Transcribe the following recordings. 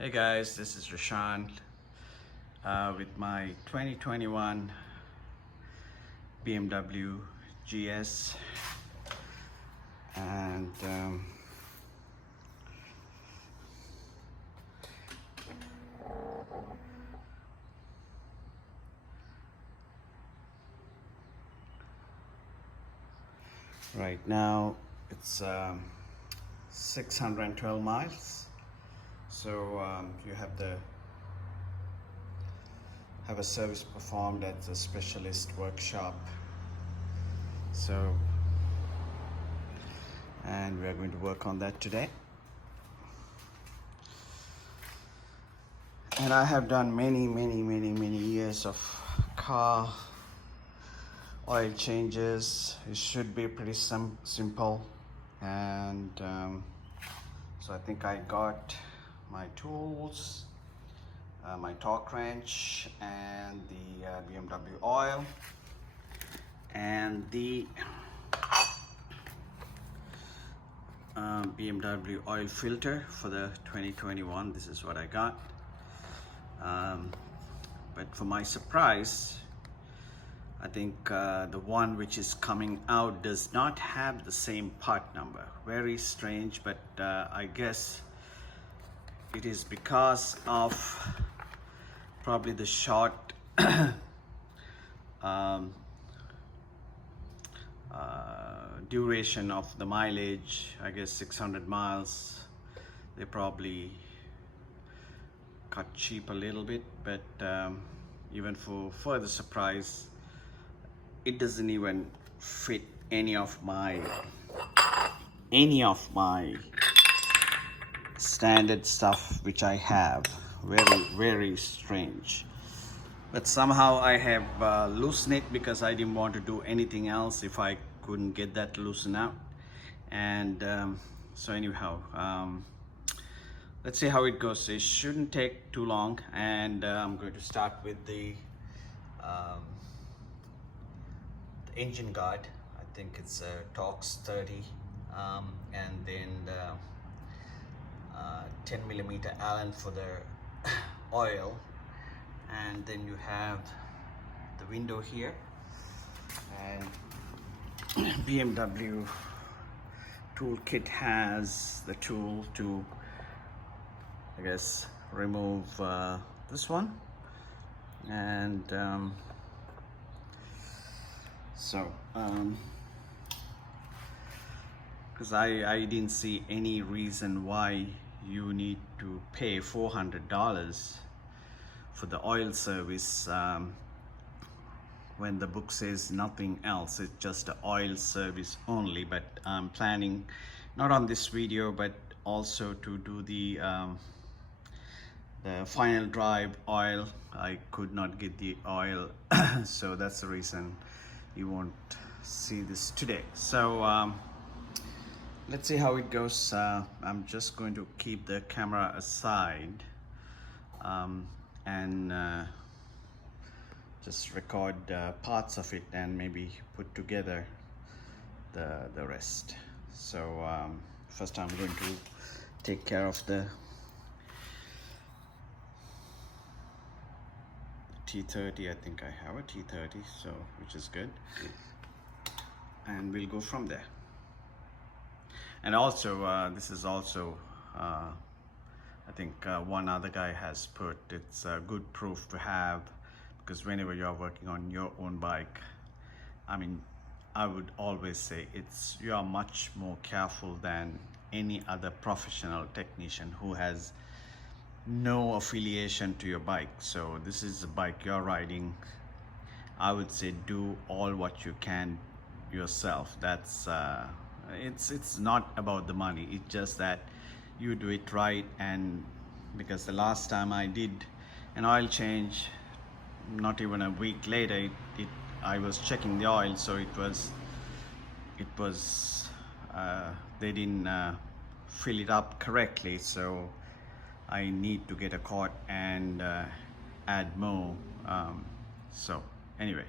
Hey guys, this is Rashan with my 2021 BMW GS, and right now it's 612 miles. So you have a service performed at the specialist workshop. So, and we are going to work on that today. And I have done many years of car oil changes. It should be pretty simple. And so I think I got my tools, my torque wrench, and the BMW oil, and the BMW oil filter for the 2021. This is what I got. But for my surprise, I think the one which is coming out does not have the same part number. Very strange, but I guess it is because of probably the short duration of the mileage. I guess 600 miles. They probably cut cheap a little bit, but even for further surprise, it doesn't even fit any of my standard stuff which I have. Very strange. But somehow I have loosened it because I didn't want to do anything else if I couldn't get that loosened out. And so anyhow, let's see how it goes. It shouldn't take too long, and I'm going to start with the engine guard. I think it's a Torx 30, and then the 10mm Allen for the oil, and then you have the window here, and BMW toolkit has the tool to, I guess, remove this one. And because I didn't see any reason why you need to pay $400 for the oil service when the book says nothing else. It's just the oil service only. But I'm planning, not on this video, but also to do the final drive oil. I could not get the oil so that's the reason you won't see this today. So let's see how it goes. I'm just going to keep the camera aside and just record parts of it and maybe put together the rest. So first I'm going to take care of the T30. I think I have a T30, so which is good, and we'll go from there. And also this is also I think one other guy has put, it's a good proof to have, because whenever you're working on your own bike, I mean, I would always say you are much more careful than any other professional technician who has no affiliation to your bike. So this is a bike you're riding. I would say do all what you can yourself. That's it's not about the money, it's just that you do it right. And because the last time I did an oil change, not even a week later, I was checking the oil, so it was they didn't fill it up correctly, so I need to get a quart and add more. So anyway,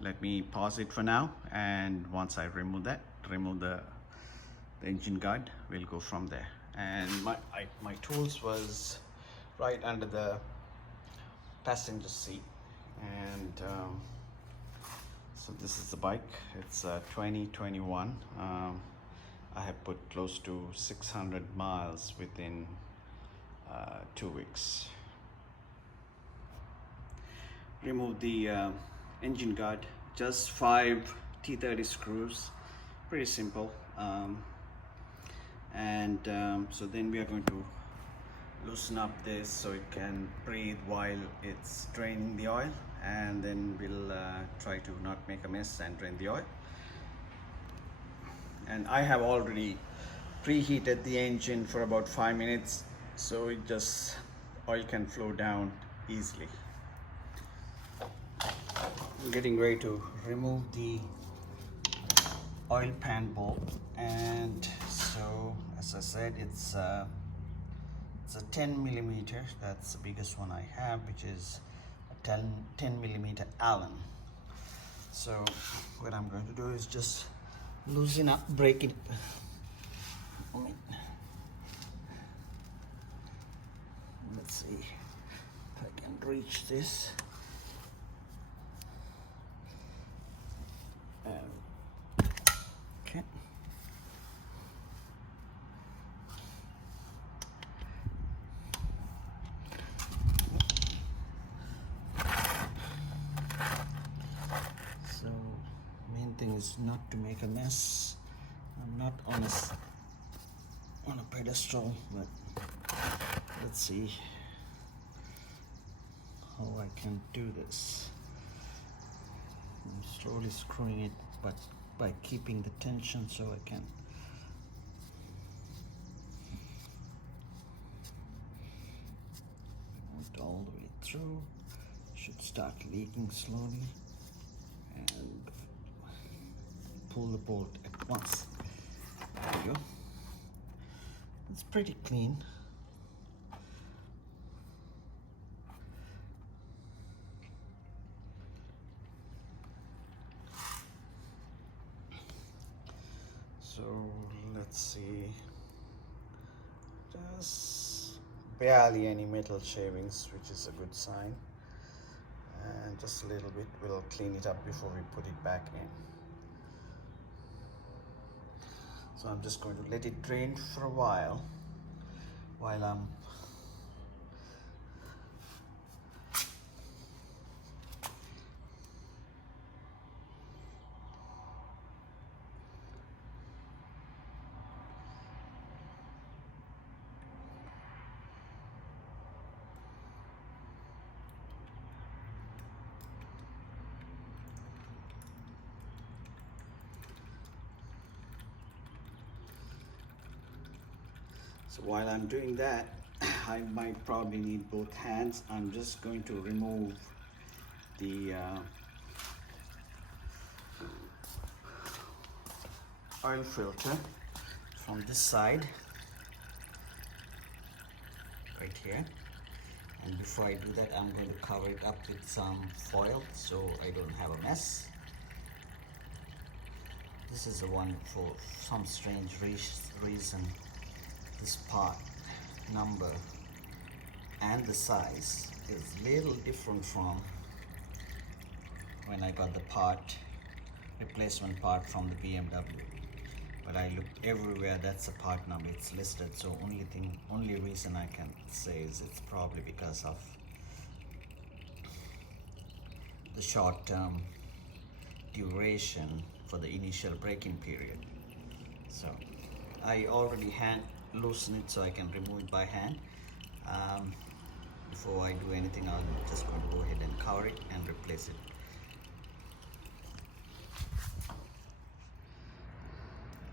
let me pause it for now, and once I remove the engine guard, we'll go from there. and my tools was right under the passenger seat. And so this is the bike. It's 2021. I have put close to 600 miles within 2 weeks. Remove the engine guard, just 5 T30 screws, pretty simple. So then we are going to loosen up this so it can breathe while it's draining the oil, and then we'll try to not make a mess and drain the oil. And I have already preheated the engine for about 5 minutes, so oil can flow down easily. I'm getting ready to remove the oil pan bolt, and so as I said, it's a 10 millimeter. That's the biggest one I have, which is a 10 millimeter Allen. So what I'm going to do is just loosen up, break it. Let's see if I can reach this. Okay. So main thing is not to make a mess. I'm not on a pedestal, but let's see how I can do this. I'm slowly screwing it, but by keeping the tension so I can it all the way through. Should start leaking slowly, and pull the bolt at once. There you go. It's pretty clean. So let's see, just barely any metal shavings, which is a good sign, and just a little bit. We'll clean it up before we put it back in. So I'm just going to let it drain for a while I'm So while I'm doing that, I might probably need both hands. I'm just going to remove the oil filter from this side right here. And before I do that, I'm going to cover it up with some foil so I don't have a mess. This is the one, for some strange reason, this part number and the size is little different from when I got the replacement part from the BMW. But I looked everywhere, that's the part number, it's listed. So only reason I can say is it's probably because of the short-term duration for the initial braking period. So I already hand loosen it so I can remove it by hand. Before I do anything, I'm just going to go ahead and cover it and replace it.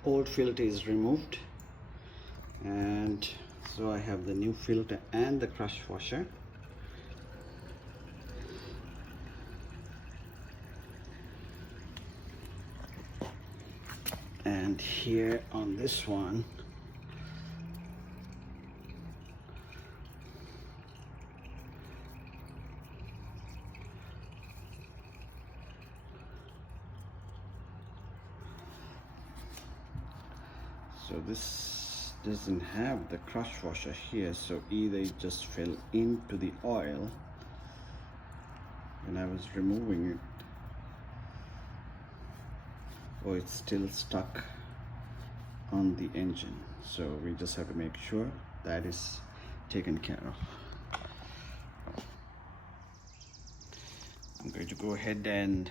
Old filter is removed, and so I have the new filter and the crush washer. And here on this one, so doesn't have the crush washer here, so either it just fell into the oil when I was removing it, or it's still stuck on the engine. So we just have to make sure that is taken care of. I'm going to go ahead and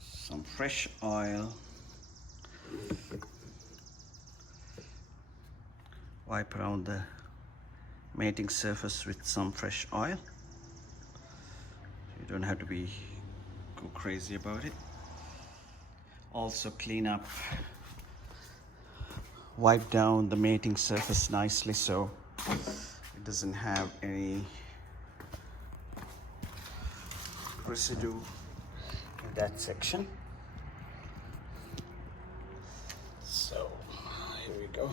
some fresh oil, wipe around the mating surface with some fresh oil. You don't have to go crazy about it. Also clean up, wipe down the mating surface nicely so it doesn't have any residue in that section. So here we go.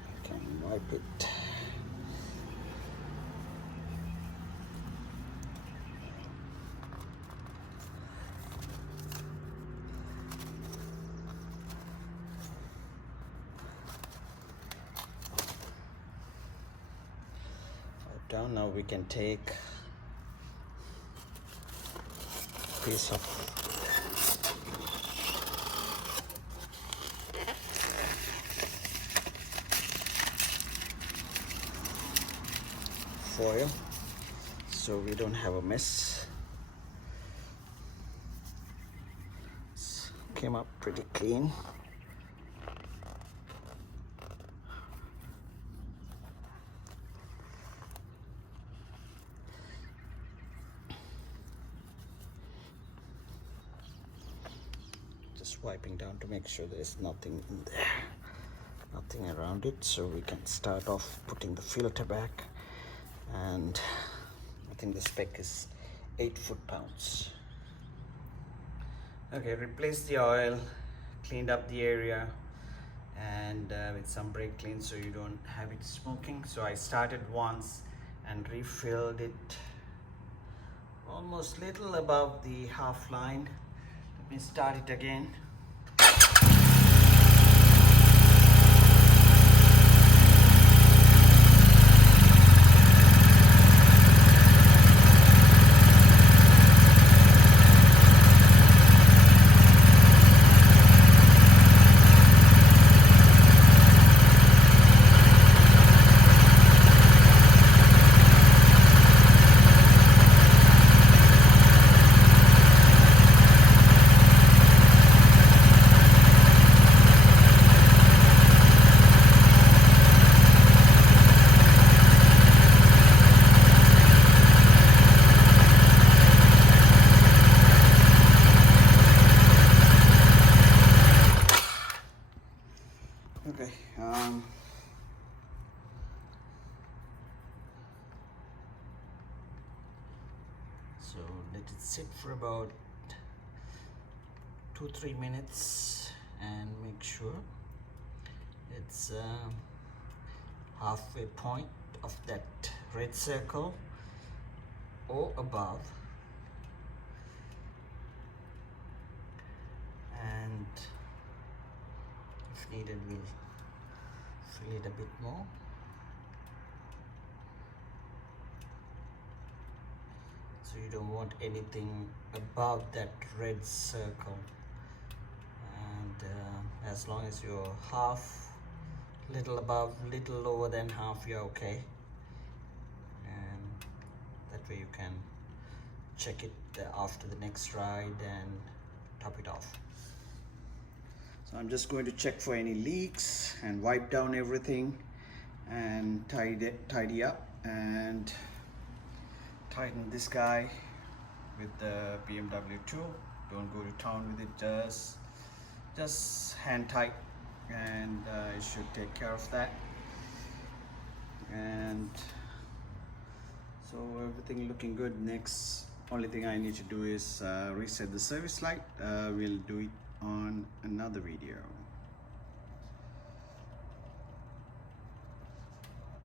You can wipe it. Down. Now we can take a piece of foil so we don't have a mess. This came up pretty clean. Just wiping down to make sure there's nothing in there, nothing around it, so we can start off putting the filter back. And I think the spec is 8 foot-pounds. Okay, replace the oil, cleaned up the area, and with some brake clean so you don't have it smoking. So I started once and refilled it almost little above the half line. Let me start it again. Okay, so let it sit for about 2-3 minutes and make sure it's halfway point of that red circle or above, and if needed we'll fill it a bit more. So you don't want anything above that red circle, and as long as you're half, little above, little lower than half, you're okay. And that way you can check it after the next ride and top it off. So I'm just going to check for any leaks and wipe down everything and tidy up and tighten this guy with the BMW 2. Don't go to town with it, just hand tight, and it should take care of that. And so everything looking good. Next, only thing I need to do is reset the service light. We'll do it on another video.